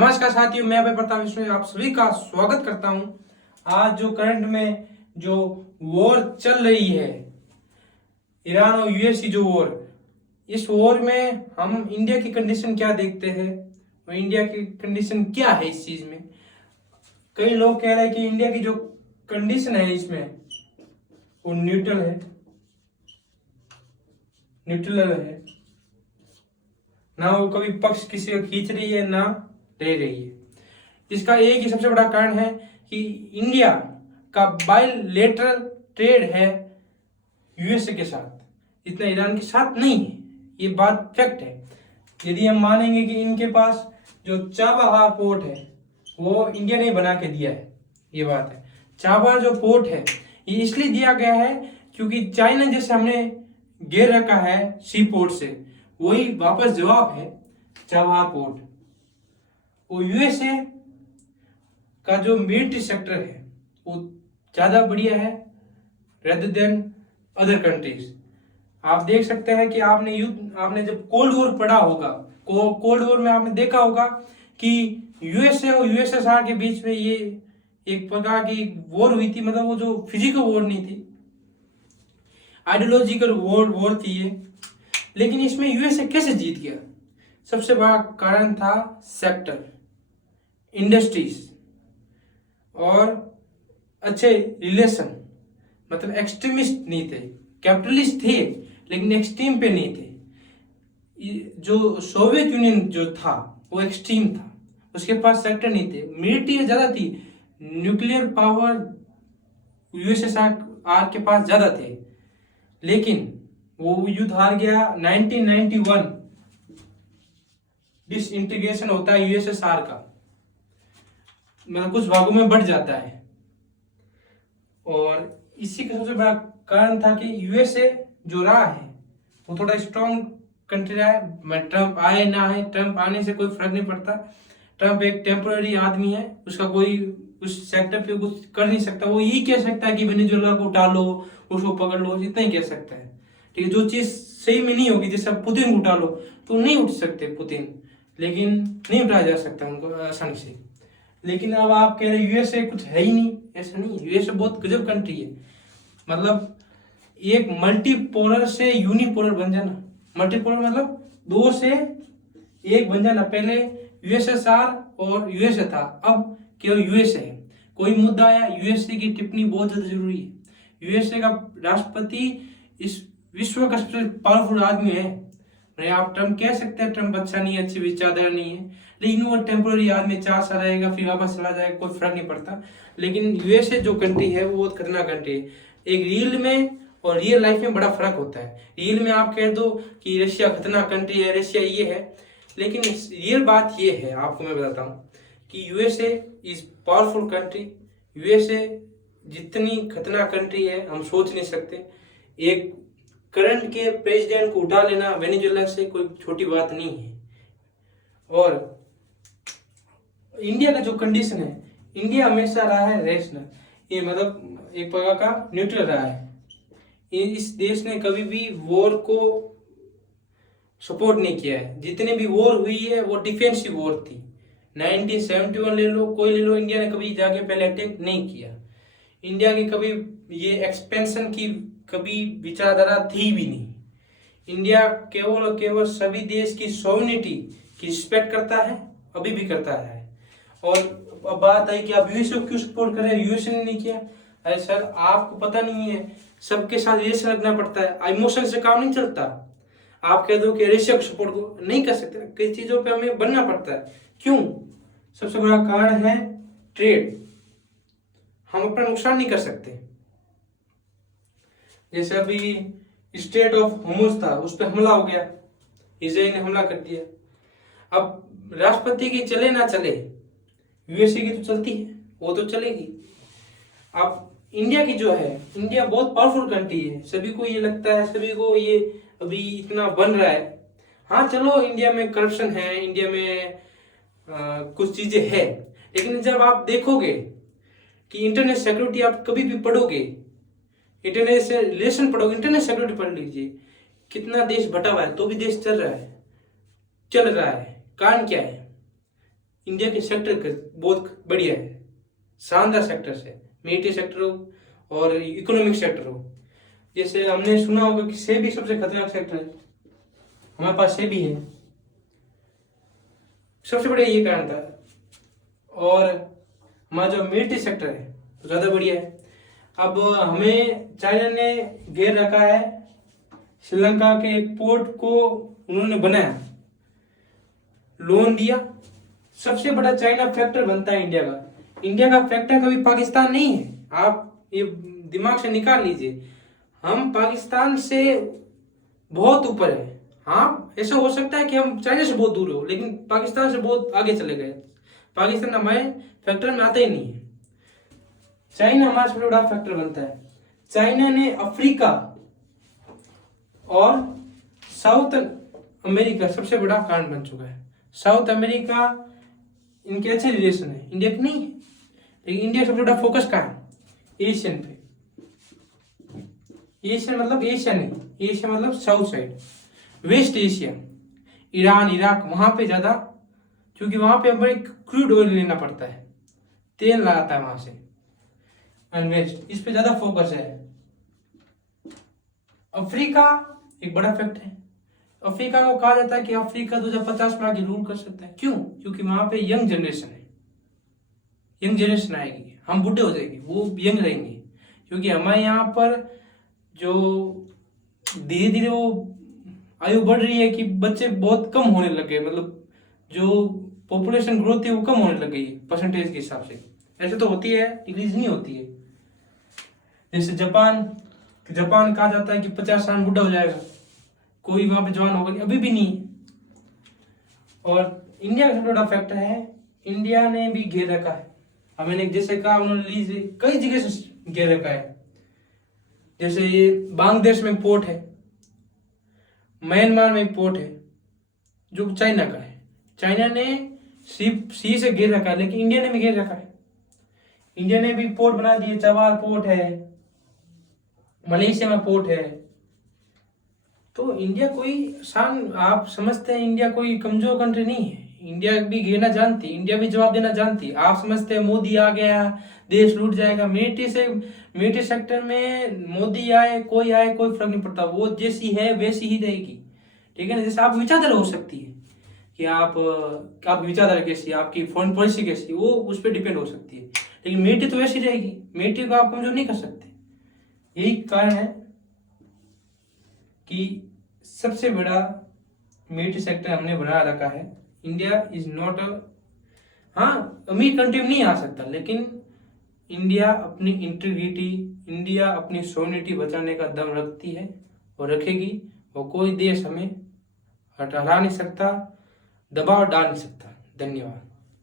नमस्कार साथियों, मैं अभय प्रताप विश्नोई आप सभी का स्वागत करता हूं। आज जो करंट में जो वॉर चल रही है, ईरान और यूएस की जो वॉर, इस वॉर में हम इंडिया की कंडीशन क्या देखते हैं और इंडिया की कंडीशन क्या है इस चीज में। कई लोग कह रहे हैं कि इंडिया की जो कंडीशन है इसमें वो न्यूट्रल है, ना वो कभी पक्ष किसी को खींच रही है ना ले रही है। इसका एक ही सबसे बड़ा कारण है कि इंडिया का बायलैटरल ट्रेड है यूएसए के साथ, इतना ईरान के साथ नहीं है। ये बात फैक्ट है। यदि हम मानेंगे कि इनके पास जो चाबहार पोर्ट है वो इंडिया ने बना के दिया है, ये बात है। चाबहार जो पोर्ट है ये इसलिए दिया गया है क्योंकि चाइना जैसे हमने घेर रखा है सी पोर्ट से, वही वापस जवाब है चाबहार पोर्ट। वो यूएसए का जो मिलिट्री सेक्टर है वो ज्यादा बढ़िया है रेदर देन अदर कंट्रीज। आप देख सकते हैं कि आपने जब कोल्ड वॉर पढ़ा होगा, कोल्ड वॉर में आपने देखा होगा कि यूएसए और यूएसएसआर के बीच में ये एक प्रकार की वॉर हुई थी। मतलब वो जो फिजिकल वॉर नहीं थी, आइडियोलॉजिकल वॉर थी ये। लेकिन इसमें यूएसए कैसे जीत गया? सबसे बड़ा कारण था सेक्टर, इंडस्ट्रीज और अच्छे रिलेशन। मतलब एक्सट्रीमिस्ट नहीं थे, कैपिटलिस्ट थे लेकिन एक्सट्रीम पे नहीं थे। जो सोवियत यूनियन जो था वो एक्सट्रीम था, उसके पास सेक्टर नहीं थे, मिलिट्री ज्यादा थी, न्यूक्लियर पावर यूएसएसआर के पास ज्यादा थे। लेकिन वो युद्ध हार गया 1991। डिसइंटीग्रेशन होता है यूएसएसआर का, मतलब कुछ भागों में बढ़ जाता है। और इसी का सबसे बड़ा कारण था कि यूएसए जो रहा है वो थोड़ा स्ट्रॉन्ग कंट्री रहा है। मैं ट्रम्प आए ना आए, ट्रम्प आने से कोई फर्क नहीं पड़ता। ट्रम्प एक टेम्पररी आदमी है, उसका कोई उस सेक्टर पे कुछ कर नहीं सकता। वो यही कह सकता है कि वेनेजुएला को उठा लो, उसको पकड़ लो, इतना ही कह सकता है। ठीक है, जो चीज सही में नहीं होगी, जैसे पुतिन को उठा लो तो नहीं उठ सकते पुतिन, लेकिन नहीं उठाया जा सकता उनको आसानी से। लेकिन अब आप कह रहे यूएसए कुछ है ही नहीं, ऐसा नहीं है। यूएसए बहुत गजब कंट्री है। मतलब एक मल्टीपोलर से यूनिपोलर बन जाना। मल्टीपोलर मतलब दो से एक बन जाना। पहले यूएसएसआर और यूएसए था, अब केवल यूएसए है। कोई मुद्दा आया, यूएसए की टिप्पणी बहुत ज्यादा जरूरी है। यूएसए का राष्ट्रपति इस विश्व का सबसे पावरफुल आदमी है। आप ट्रम्प कह सकते हैं ट्रम्प अच्छा नहीं है, अच्छी विचारधारा नहीं है, लेकिन वो टेम्पोररी आदमी 4 साल रहेगा फिर वापस चला जाएगा, कोई फर्क नहीं पड़ता। लेकिन यूएसए जो कंट्री है वो बहुत खतरनाक कंट्री है। एक रील में और रियल लाइफ में बड़ा फर्क होता है। रील में आप कह दो कि रशिया खतरनाक कंट्री है, रशिया ये है, लेकिन रियल बात ये है, आपको मैं बताता हूँ कि USA is powerful country. USA जितनी खतरनाक कंट्री है हम सोच नहीं सकते। एक करंट के प्रेसिडेंट को उठा लेना वेनेजुएला से कोई छोटी बात नहीं है। और इंडिया का जो कंडीशन है, इंडिया हमेशा रहा है रेशनल, ये मतलब एक प्रकार का न्यूट्रल रहा है। इस देश ने कभी भी वॉर को सपोर्ट नहीं किया है। जितने भी वॉर हुई है वो डिफेंसिव वॉर थी। 1971 ले लो, कोई ले लो, इंडिया ने कभी जाके पहले अटैक नहीं किया। इंडिया की कभी ये एक्सपेंशन की कभी विचारधारा थी भी नहीं। इंडिया केवल और केवल सभी देश की सॉवरेनिटी की रिस्पेक्ट करता है, अभी भी करता है। और अब बात आई कि आप यूएसए को क्यों सपोर्ट कर रहे हैं, यूएसए ने नहीं किया। अरे सर, आपको पता नहीं है, सबके साथ रिलेशन रखना पड़ता है, इमोशन से काम नहीं चलता। आप कह दो कि रशिया को सपोर्ट को नहीं कर सकते, कई चीजों पे हमें बनना पड़ता है। क्यों? सबसे बड़ा कारण है ट्रेड। हम अपना नुकसान नहीं कर सकते। जैसे अभी स्टेट ऑफ होर्मुज था, उस पर हमला हो गया, इजराइल ने हमला कर दिया। अब राष्ट्रपति की चले ना चले, यूएसए की तो चलती है, वो तो चलेगी। अब इंडिया की जो है, इंडिया बहुत पावरफुल कंट्री है, सभी को ये लगता है, सभी को ये अभी इतना बन रहा है। हाँ चलो, इंडिया में करप्शन है, इंडिया में कुछ चीजें है, लेकिन जब आप देखोगे कि इंटरनेट सिक्योरिटी आप कभी भी पढ़ोगे, इंटरनेट से रिलेशन पढ़ोगे, इंटरनेट सिक्योरिटी पढ़ लीजिए, कितना देश बटा हुआ है तो भी देश चल रहा है। कारण क्या है? इंडिया के सेक्टर बहुत बढ़िया है, शानदार सेक्टर है, मिलिट्री सेक्टर हो और इकोनॉमिक सेक्टर हो। जैसे हमने सुना होगा कि सेबी सबसे खतरनाक सेक्टर है, हमारे पास सेबी है, सबसे बढ़िया ये कारण था। और हमारा जो मिलिट्री सेक्टर है तो ज्यादा बढ़िया है। अब हमें चाइना ने घेर रखा है, श्रीलंका के एक पोर्ट को उन्होंने बनाया, लोन दिया, सबसे बड़ा चाइना फैक्टर बनता है इंडिया का। इंडिया का फैक्टर कभी पाकिस्तान नहीं है, आप ये दिमाग से निकाल लीजिए। हम पाकिस्तान से बहुत ऊपर है। हाँ, ऐसा हो सकता है कि हम चाइना से बहुत दूर हो, लेकिन पाकिस्तान से बहुत आगे चले गए। पाकिस्तान हमारे फैक्टर में आता ही नहीं है। चाइना हमारा सबसे बड़ा फैक्टर बनता है। चाइना ने अफ्रीका और साउथ अमेरिका सबसे बड़ा कारण बन चुका है। साउथ अमेरिका इनके अच्छे रिलेशन है, इंडिया के नहीं है, लेकिन इंडिया सबसे बड़ा फोकस कहाँ है? एशियन पे। एशियन मतलब एशिया नहीं, एशिया मतलब south side, west Asia, Iran, Iraq, वहां पे ज्यादा, क्योंकि वहां पे हमें क्रूड ऑयल लेना पड़ता है, तेल लाता है वहां से, एंड वेस्ट, इस पे ज्यादा फोकस है। अफ्रीका एक बड़ा फैक्ट है। अफ्रीका को कहा जाता है कि अफ्रीका 2050 में आगे रूल कर सकता है। क्यों? क्योंकि वहां पे यंग जनरेशन है, यंग जनरेशन आएगी, हम बूढ़े हो जाएंगे, वो यंग रहेंगे। क्योंकि हमारे यहाँ पर जो धीरे धीरे वो आयु बढ़ रही है कि बच्चे बहुत कम होने लगे, मतलब जो पॉपुलेशन ग्रोथ है वो कम होने लग गई परसेंटेज के हिसाब से। ऐसे तो होती है, डिक्रीज नहीं होती है। जैसे जापान कहा जाता है कि 50 साल बूढ़ा हो जाएगा, कोई वहां पे जवान होगा नहीं, अभी भी नहीं। और इंडिया का सबसे बड़ा फैक्टर है, इंडिया ने भी घेर रखा है। मैंने जैसे कहा, उन्होंने लीज कई जगह से घेर रखा है। जैसे ये बांग्लादेश में पोर्ट है, म्यांमार में एक पोर्ट है जो चाइना का है। चाइना ने सी से घेर रखा है, लेकिन इंडिया ने भी घेर रखा है। इंडिया ने भी पोर्ट बना दिए, चबार पोर्ट है, मलेशिया में पोर्ट है। तो इंडिया कोई आप समझते हैं इंडिया कोई कमजोर कंट्री नहीं है। इंडिया भी घेरना जानती है, इंडिया भी जवाब देना जानती है। आप समझते हैं मोदी आ गया देश लूट जाएगा। मिलिट्री सेक्टर में मोदी आए कोई फर्क नहीं पड़ता, वो जैसी है वैसी ही रहेगी। ठीक है ना? जैसे आप विचारधारा हो सकती है कि आप विचारधारा कैसी, आपकी फॉरेन पॉलिसी कैसी, वो उस पर डिपेंड हो सकती है, लेकिन मिलिट्री तो वैसी रहेगी। मिलिट्री को आप कमजोर नहीं कर सकते। यही कारण है कि सबसे बड़ा मिलिट्री सेक्टर हमने बना रखा है। इंडिया इज नॉट अमीर कंट्री में नहीं आ सकता, लेकिन इंडिया अपनी इंटीग्रिटी, इंडिया अपनी सोनिटी बचाने का दम रखती है और रखेगी, और कोई देश हमें हरा नहीं सकता, दबाव डाल नहीं सकता। धन्यवाद।